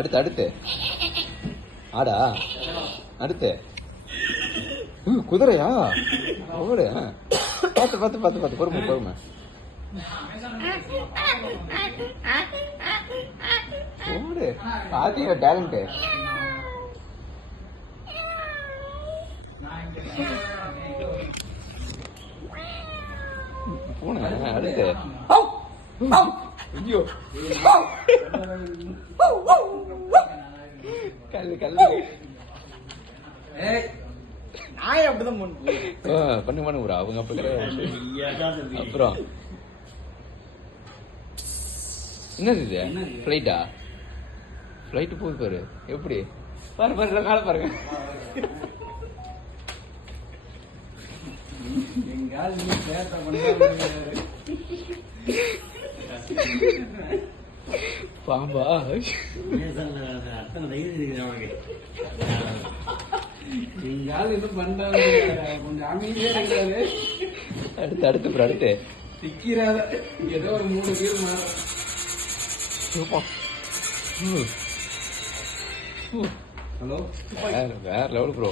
அடுத்து அடுத்து ஆடா அடுத்து குதிரையா ஓடு பார்த்து பார்த்து பார்த்து பார்த்து பொறுமை பொறுமை ஓடு பாத்தீங்க டேலண்ட் பூனை அடுத்து ஐயோ கல்லு கல்லு நாய் அப்படிதான் பண்ணு பண்ணு ப்ரோ அவங்க அப்ப கிடையாது. அப்புறம் என்னது இது ஃப்ளைட்டா ஃப்ளைட்டு போகுது பாரு எப்படி பாரு பாரு காலை பாருங்க பாம்பா அடுத்து அடுத்து ப்ரோ அடுத்து ஏதோ ஒரு 3 பேர் ஹலோ வேற லெவல் ப்ரோ